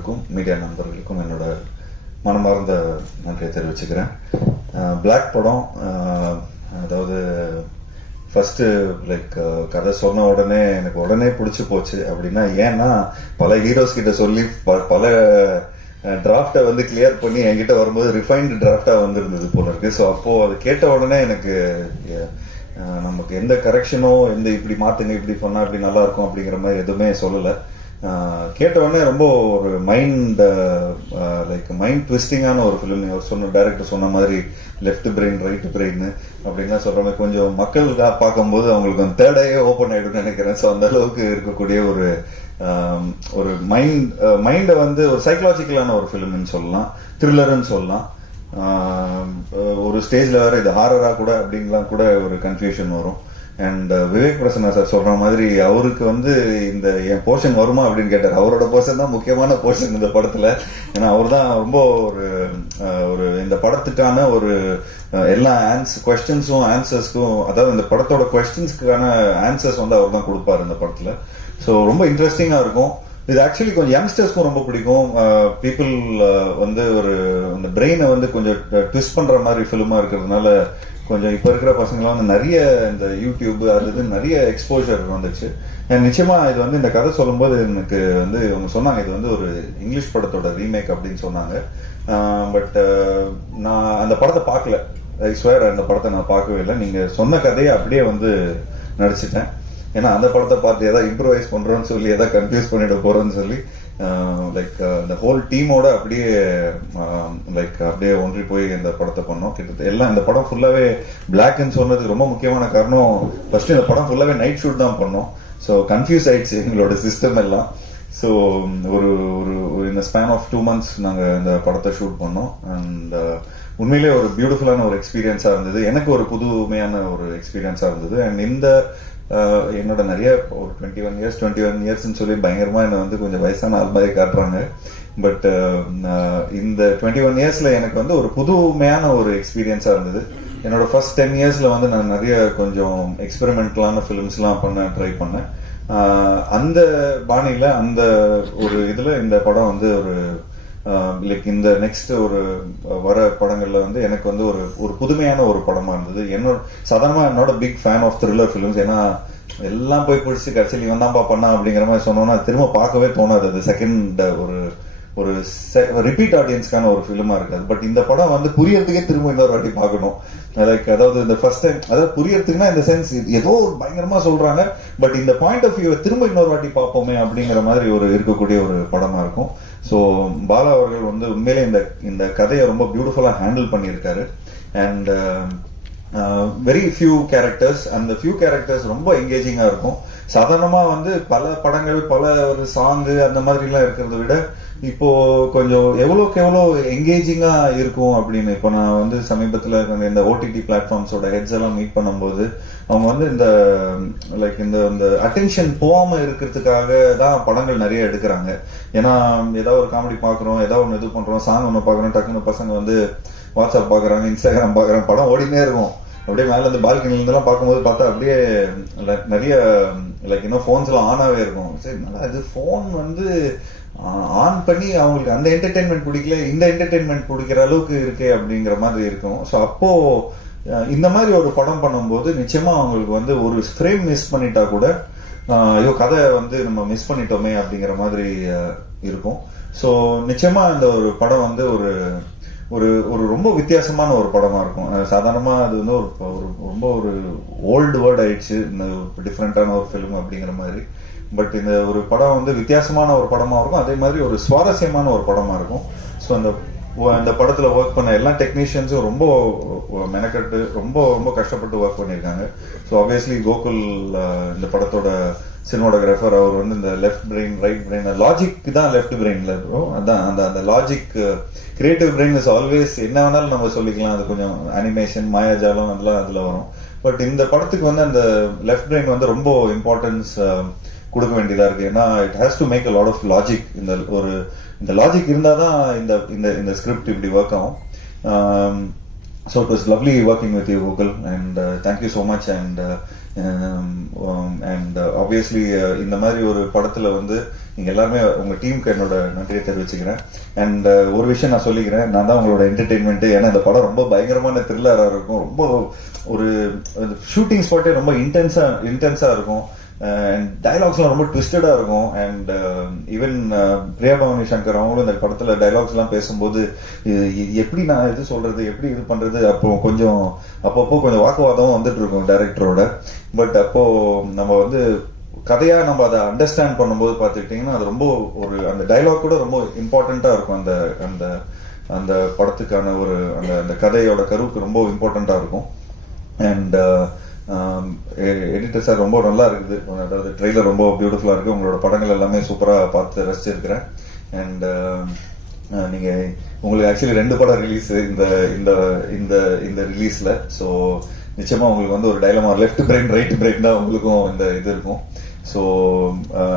அனைவருக்கும் மீடியா நண்பர்களுக்கும் என்னோட மனமார்ந்த நன்றியை தெரிவிச்சுக்கிறேன். பிளாக் படம் அதாவது ஃபர்ஸ்ட் லைக் கதை சொன்ன உடனே எனக்கு உடனே பிடிச்சி போச்சு. அப்படின்னா ஏன்னா பல ஹீரோஸ் கிட்ட சொல்லி பல டிராஃப்டை வந்து கிளியர் பண்ணி என்கிட்ட வரும்போது ரிஃபைன்டு டிராஃப்டாக வந்திருந்தது போல இருக்கு. ஸோ அப்போது அது கேட்ட உடனே எனக்கு நமக்கு எந்த கரெக்ஷனோ எந்த இப்படி மாற்றுங்க இப்படி பண்ணால் இப்படி நல்லா இருக்கும் அப்படிங்கிற மாதிரி எதுவுமே சொல்லலை. கேட்டவொடனே ரொம்ப ஒரு மைண்ட் லைக் மைண்ட் ட்விஸ்டிங்கான ஒரு ஃபிலிம் அவர் சொன்ன டேரக்டர் சொன்ன மாதிரி லெஃப்ட் பிரெயின் ரைட் பிரெயின் அப்படின்லாம் சொல்ற மாதிரி கொஞ்சம் மக்கள் பார்க்கும்போது அவங்களுக்கு அந்த தேர்டையே ஓப்பன் ஆயிடும்னு நினைக்கிறேன். ஸோ அந்த அளவுக்கு இருக்கக்கூடிய ஒரு ஒரு மைண்ட் மைண்டை வந்து ஒரு சைக்கலாஜிக்கலான ஒரு ஃபிலிம்னு சொல்லலாம். த்ரில்லர்னு சொல்லலாம். ஒரு ஸ்டேஜ்ல வேற இது ஹாரரா கூட அப்படின்லாம் கூட ஒரு கன்ஃபியூஷன் வரும். And uh, Vivek Prasanna sir சொல்ற மாதிரி அவருக்கு வந்து இந்த என் போர்ஷன் வருமா? அப்படின்னு கேட்டார். அவரோட போர்ஷன் தான் முக்கியமான போர்ஷன் இந்த படத்துல. ஏன்னா அவர் தான் ரொம்ப ஒரு ஒரு இந்த படத்துக்கான ஒரு எல்லா ஆன்ஸ் கொஸ்டின்ஸும் ஆன்சர்ஸ்க்கும் அதாவது இந்த படத்தோட கொஸ்டின்ஸ்க்கான ஆன்சர்ஸ் வந்து அவர் தான் கொடுப்பாரு இந்த படத்துல. ஸோ ரொம்ப இன்ட்ரெஸ்டிங்காக இருக்கும். இது ஆக்சுவலி கொஞ்சம் யங்ஸ்டர்ஸ்க்கும் ரொம்ப பிடிக்கும். பீப்புள் வந்து ஒரு அந்த பிரெயினை வந்து கொஞ்சம் ட்விஸ்ட் பண்ற மாதிரி ஃபிலிமா இருக்கிறதுனால கொஞ்சம் இப்போ இருக்கிற பசங்களாம் வந்து நிறைய இந்த யூடியூப் அது இது நிறைய எக்ஸ்போஜர் வந்துச்சு. நிச்சயமா இது வந்து இந்த கதை சொல்லும்போது எனக்கு வந்து அவங்க சொன்னாங்க இது வந்து ஒரு இங்கிலீஷ் படத்தோட ரீமேக் அப்படின்னு சொன்னாங்க. பட் நான் அந்த படத்தை பார்க்கல. ஐஸ்வர் அந்த படத்தை நான் பார்க்கவே இல்லை. நீங்க சொன்ன கதையை அப்படியே வந்து நடிச்சிட்டேன். ஏன்னா அந்த படத்தை பார்த்து எதாவது இம்ப்ரூவைஸ் பண்றோம்னு சொல்லி எதாவது கன்ஃபியூஸ் பண்ணிட போறோம்னு சொல்லி லைக் இந்த ஹோல் டீமோட அப்படியே லைக் அப்படியே ஒன்றி போய் இந்த படத்தை பண்ணோம். கிட்டத்தட்ட எல்லாம் இந்த படம் ஃபுல்லாவே பிளாக்னு சொன்னதுக்கு ரொம்ப முக்கியமான காரணம் ஃபர்ஸ்ட் இந்த படம் ஃபுல்லாவே நைட் ஷூட் தான் பண்ணோம். ஸோ கன்ஃபியூஸ் ஆயிடுச்சு எங்களோட சிஸ்டம் எல்லாம். ஸோ ஒரு ஒரு இந்த ஸ்பேன் ஆஃப் டூ மந்த்ஸ் நாங்கள் இந்த படத்தை ஷூட் பண்ணோம். அண்ட் உண்மையிலேயே ஒரு பியூட்டிஃபுல்லான ஒரு எக்ஸ்பீரியன்ஸாக இருந்தது. எனக்கு ஒரு புதுமையான ஒரு எக்ஸ்பீரியன்ஸாக இருந்தது. அண்ட் இந்த என்னோட நிறைய ஒரு twenty one years twenty one இயர்ஸ்னு சொல்லி பயங்கரமாக என்னை வந்து கொஞ்சம் வயசான ஆள் மாதிரி காட்டுறாங்க பட் இந்த டுவெண்ட்டி ஒன் இயர்ஸ்ல எனக்கு வந்து ஒரு புதுமையான ஒரு எக்ஸ்பீரியன்ஸாக இருந்தது. என்னோட ஃபர்ஸ்ட் டென் இயர்ஸ்ல வந்து நான் நிறைய கொஞ்சம் எக்ஸ்பெரிமெண்டலான ஃபிலிம்ஸ்லாம் பண்ண ட்ரை பண்ணேன். அந்த பாணியில அந்த ஒரு இதுல இந்த படம் வந்து ஒரு Um, லைக் இந்த நெக்ஸ்ட் ஒரு uh, வர படங்கள்ல வந்து எனக்கு வந்து ஒரு ஒரு புதுமையான ஒரு படமா இருந்தது. என்னோட சாதாரணமா என்னோட big fan of thriller films ஏன்னா எல்லாம் போய் பிடிச்சி கடைசியில் இவன் தான்ப்பா பண்ணா அப்படிங்கிற மாதிரி சொன்னோம்னா திரும்ப பார்க்கவே தோணாது. அது செகண்ட் uh, ஒரு ஒரு ரிப்பீட் ஆடியன்ஸ்க்கான ஒரு ஃபிலிமா இருக்காது பட் இந்த படம் வந்து புரியறதுக்கே திரும்ப இன்னொரு வாட்டி பார்க்கணும். லைக் அதாவது இந்த ஃபர்ஸ்ட் டைம் அதாவது புரியறதுக்குன்னா இந்த சென்ஸ் ஏதோ ஒரு பயங்கரமா சொல்றாங்க பட் இந்த பாயிண்ட் ஆஃப் வியூவை திரும்ப இன்னொரு வாட்டி பார்ப்போமே அப்படிங்கிற மாதிரி ஒரு இருக்கக்கூடிய ஒரு படமா இருக்கும். ஸோ பாலா அவர்கள் வந்து உண்மையிலே இந்த இந்த கதையை ரொம்ப பியூட்டிஃபுல்லா ஹேண்டில் பண்ணியிருக்காரு. அண்ட் வெரி ஃபியூ கேரக்டர்ஸ் அந்த ஃபியூ கேரக்டர்ஸ் ரொம்ப என்கேஜிங்காக இருக்கும். சாதாரணமா வந்து பல படங்கள் பல ஒரு சாங்கு அந்த மாதிரி எல்லாம் இருக்கிறத விட இப்போ கொஞ்சம் எவ்வளோக்கு எவ்வளோ எங்கேஜிங்கா இருக்கும் அப்படின்னு இப்போ நான் வந்து சமீபத்தில் இந்த ஓடிடி பிளாட்ஃபார்ம்ஸோட ஹெட்ஸ் எல்லாம் மீட் பண்ணும்போது அவங்க வந்து இந்த லைக் இந்த இந்த அட்டென்ஷன் போகாம இருக்கிறதுக்காக தான் படங்கள் நிறைய எடுக்கிறாங்க. ஏன்னா ஏதாவது ஒரு காமெடி பார்க்குறோம் ஏதாவது ஒன்று இது பண்றோம் சாங் ஒன்று பார்க்குறோம் டக்குன்னு பசங்க வந்து வாட்ஸ்அப் பார்க்குறாங்க இன்ஸ்டாகிராம் பார்க்குறாங்க படம் ஓடினே இருக்கும். அப்படியே மேலே இந்த பால்கனிலேருந்துலாம் பார்க்கும்போது பார்த்தா அப்படியே நிறைய லைக் இன்னும் ஃபோன்ஸ் ஆனாகவே ஆனாவே இருக்கும். சரி நல்லா இது ஃபோன் வந்து ஆன் பண்ணி அவங்களுக்கு அந்த என்டர்டைன்மெண்ட் பிடிக்கல இந்த என்டர்டைன்மெண்ட் பிடிக்கிற அளவுக்கு இருக்கே அப்படிங்கிற மாதிரி இருக்கும். ஸோ அப்போ இந்த மாதிரி ஒரு படம் பண்ணும்போது நிச்சயமா அவங்களுக்கு வந்து ஒரு ஃப்ரேம் மிஸ் பண்ணிட்டா கூட ஐயோ கதை வந்து நம்ம மிஸ் பண்ணிட்டோமே அப்படிங்கிற மாதிரி இருக்கும். ஸோ நிச்சயமா இந்த ஒரு படம் வந்து ஒரு ஒரு ஒரு ரொம்ப வித்தியாசமான ஒரு படமா இருக்கும். சாதாரணமாக சாதாரணமா அது வந்து ஒரு ஒரு ரொம்ப ஒரு ஓல்டு வேர்ட் ஆயிடுச்சு. இந்த டிஃப்ரெண்டான ஒரு ஃபிலிம் அப்படிங்கிற மாதிரி. பட் இந்த ஒரு படம் வந்து வித்தியாசமான ஒரு படமா இருக்கும். அதே மாதிரி ஒரு சுவாரஸ்யமான ஒரு படமா இருக்கும். ஸோ அந்த அந்த படத்துல ஒர்க் பண்ண எல்லா டெக்னீஷியன்ஸும் ரொம்ப மெனக்கட்டு ரொம்ப ரொம்ப கஷ்டப்பட்டு ஒர்க் பண்ணியிருக்காங்க. ஸோ ஆப்வியஸ்லி கோகுல் இந்த படத்தோட சினிமாடோகிராஃபர் அவர் வந்து இந்த left brain right brain logic தான் லெஃப்ட் பிரெயின்ல இருக்கும் அதான் அந்த அந்த logic creative brain is always என்ன வேணாலும் நம்ம சொல்லிக்கலாம். அது கொஞ்சம் அனிமேஷன் மாயாஜாலம் அதெல்லாம் அதுல வரும். பட் இந்த படத்துக்கு வந்து அந்த லெஃப்ட் பிரெயின் வந்து ரொம்ப இம்பார்ட்டன்ஸ் கொடுக்க வேண்டியதா இருக்கு. ஏன்னா it has to make a lot of logic இந்த ஒரு இந்த லாஜிக் இருந்தால் தான் இந்த இந்த இந்த ஸ்கிரிப்ட் இப்படி ஒர்க் ஆகும். So it was lovely working with you Google and thank you so much and and obviously இந்த மாதிரி ஒரு படத்துல வந்து நீங்க எல்லாருமே உங்க டீமுக்கு என்னோட நன்றியை தெரிவிச்சுக்கிறேன். அண்ட் uh, ஒரு விஷயம் நான் சொல்லிக்கிறேன். நான் தான் உங்களோட என்டர்டெயின்மெண்ட்டு ஏன்னா இந்த படம் ரொம்ப பயங்கரமான த்ரில்லராக இருக்கும். ரொம்ப ஒரு ஷூட்டிங் ஸ்பாட்டே ரொம்ப இன்டென்ஸா இன்டென்ஸா இருக்கும். டைலாக்ஸ்லாம் ரொம்ப ட்விஸ்டடா இருக்கும். அண்ட் ஈவன் பிரியா பவானி சங்கர் அவங்களும் இந்த படத்துல டைலாக்ஸ் எல்லாம் பேசும்போது இது எப்படி நான் இது சொல்றது எப்படி இது பண்றது அப்போ கொஞ்சம் அப்பப்போ கொஞ்சம் வாக்குவாதம் வந்துட்டு இருக்கும் டைரக்டரோட பட் அப்போ நம்ம வந்து கதையா நம்ம அதை அண்டர்ஸ்டாண்ட் பண்ணும்போது பார்த்துக்கிட்டிங்கன்னா அது ரொம்ப ஒரு அந்த டைலாக் கூட ரொம்ப இம்பார்ட்டண்டா இருக்கும். அந்த அந்த அந்த படத்துக்கான ஒரு அந்த அந்த கதையோட கருவுக்கு ரொம்ப இம்பார்ட்டண்டா இருக்கும். அண்ட் எடிட்டர் சார் ரொம்ப நல்லா இருக்குது. அதாவது ட்ரெய்லர் ரொம்ப பியூட்டிஃபுல்லாக இருக்குது உங்களோட படங்கள் எல்லாமே சூப்பராக பார்த்து ரசிச்சிருக்கிறேன். அண்ட் நீங்கள் உங்களுக்கு ஆக்சுவலி ரெண்டு படம் ரிலீஸ் இந்த இந்த இந்த இந்த ரிலீஸில் ஸோ நிச்சயமாக உங்களுக்கு வந்து ஒரு dilemma left brain right brain தான் உங்களுக்கும் இந்த இது இருக்கும். So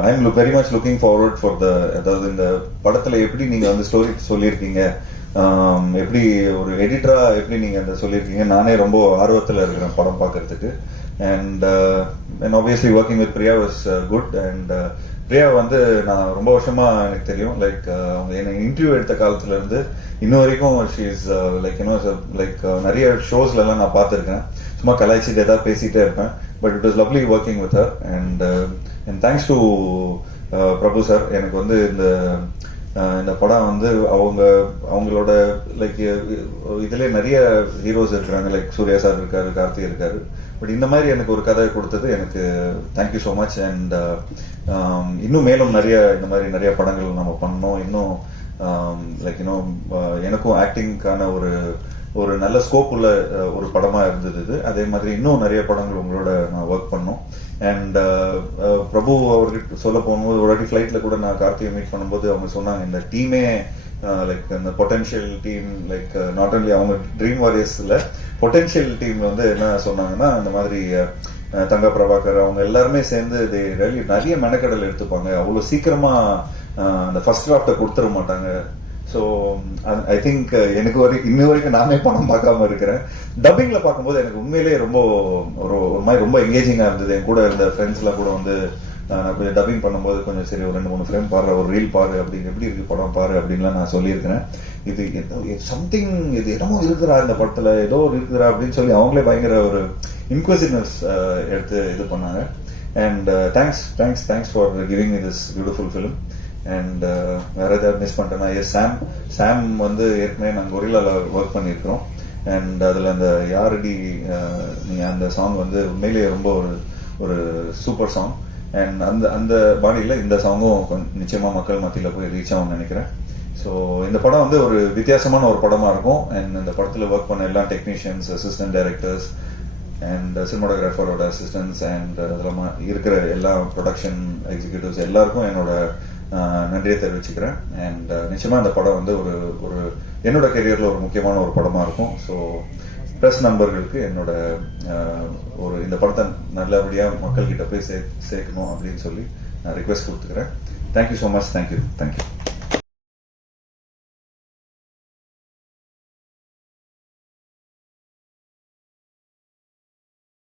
I am very much looking forward for the அதாவது இந்த படத்தில் எப்படி நீங்கள் வந்து ஸ்டோரி சொல்லியிருக்கீங்க? எப்படி ஒரு எடிட்டராக எப்படி நீங்கள் அந்த சொல்லியிருக்கீங்க? நானே ரொம்ப ஆர்வத்தில் இருக்கிறேன் படம் பார்க்கறதுக்கு. And and obviously working with Priya was good and Priya வந்து நான் ரொம்ப வருஷமா எனக்கு தெரியும். லைக் uh, அவங்க இன்டர்வியூ எடுத்த காலத்துல இருந்து இன்ன வரைக்கும் she is like you know like நிறைய ஷோஸ்ல எல்லாம் நான் பார்த்துருக்கேன். சும்மா கலாய்ச்சிட்டு ஏதாவது பேசிட்டே இருப்பேன். But it was lovely working with her and and thanks to Prabhu sir எனக்கு வந்து இந்த uh, இந்த படம் வந்து அவங்க அவங்களோட லைக் uh, இதுல நிறைய ஹீரோஸ் இருக்கிறாங்க. லைக் சூர்யா சார் இருக்காரு கார்த்திக் இருக்காரு. பட் இந்த மாதிரி எனக்கு ஒரு கதை கொடுத்தது. எனக்கு தேங்க்யூ ஸோ மச் அண்ட் இன்னும் மேலும் நிறைய இந்த மாதிரி நிறைய படங்கள் நம்ம பண்ணோம். இன்னும் um, லைக் இன்னும் uh, எனக்கும் ஆக்டிங்க்கான ஒரு ஒரு நல்ல ஸ்கோப் உள்ள uh, ஒரு படமா இருந்தது இது. அதே மாதிரி இன்னும் நிறைய படங்கள் உங்களோட நான் ஒர்க் பண்ணோம். அண்ட் uh, பிரபு அவர்கிட்ட சொல்ல போகும்போது ஒரு வாட்டி ஃபிளைட்ல கூட நான் கார்த்திகை மீட் பண்ணும்போது அவங்க சொன்னாங்க இந்த டீமே லைக் இந்த potential team like not only அவங்க ட்ரீம் வாரியர்ஸ்ல பொட்டன்ஷியல் டீம் வந்து என்ன சொன்னாங்கன்னா அந்த மாதிரி uh, uh, தங்க பிரபாகர் அவங்க எல்லாருமே சேர்ந்து இது நிறைய மெனக்கடல் எடுத்துப்பாங்க. அவ்வளவு சீக்கிரமா uh, அந்த ஃபர்ஸ்ட் டிராஃப்டை கொடுத்துட மாட்டாங்க. ஸோ ஐ திங்க் எனக்கு வரை இன்ன வரைக்கும் நானே படம் பார்க்காம இருக்கிறேன். டப்பிங்ல பார்க்கும்போது எனக்கு உண்மையிலேயே ரொம்ப ஒரு ஒரு மாதிரி ரொம்ப என்கேஜிங்காக இருந்தது. என் கூட இருந்த ஃப்ரெண்ட்ஸ்லாம் கூட வந்து கொஞ்சம் டப்பிங் பண்ணும்போது கொஞ்சம் சரி ஒரு ரெண்டு மூணு ஃப்ரேம் பாரு ஒரு ரீல் பாரு அப்படின்னு எப்படி இருக்கு படம் பாரு அப்படின்லாம் நான் சொல்லியிருக்கிறேன். இது சம்திங் இது என்னமோ இருக்குறா இந்த படத்துல ஏதோ ஒரு இருக்குறா அப்படின்னு சொல்லி அவங்களே பயங்கர ஒரு இன்க்வசிவ்னஸ் எடுத்து இது பண்ணாங்க. And thanks thanks thanks for giving this beautiful film and வேற ஏதாவது மிஸ் பண்ணிட்டேன்னா எஸ் சாம் சாம் வந்து ஏற்கனவே நாங்கள் ஒரிலால ஒர்க் பண்ணியிருக்கிறோம். அண்ட் அதில் அந்த யாரடி நீங்கள் அந்த சாங் வந்து உண்மையிலேயே ரொம்ப ஒரு ஒரு சூப்பர் சாங் அண்ட் அந்த அந்த பாடியில் இந்த சாங்கும் நிச்சயமாக மக்கள் மத்தியில் போய் ரீச் ஆகும்னு நினைக்கிறேன். ஸோ இந்த படம் வந்து ஒரு வித்தியாசமான ஒரு படமாக இருக்கும். அண்ட் இந்த படத்தில் ஒர்க் பண்ண எல்லா டெக்னீஷியன்ஸ் அசிஸ்டன்ட் டைரக்டர்ஸ் அண்ட் சினிமாட்டோகிராஃபரோட அசிஸ்டன்ஸ் அண்ட் அதெல்லாம் இருக்கிற எல்லா ப்ரொடக்ஷன் எக்ஸிக்யூட்டிவ்ஸ் எல்லாருக்கும் என்னோட நன்றியை தெரிவிச்சுக்கிறேன். அண்ட் நிச்சயமாக இந்த படம் வந்து ஒரு ஒரு என்னோட கெரியரில் ஒரு முக்கியமான ஒரு படமாக இருக்கும். ஸோ ப்ரெஸ் நம்பர்களுக்கு என்னோட ஒரு இந்த படத்தை நல்லபடியா மக்கள்கிட்ட போய் சே சேர்க்கணும் அப்படின்னு சொல்லி நான் ரிக்வெஸ்ட் கொடுத்துக்கிறேன். Thank you so much thank you thank you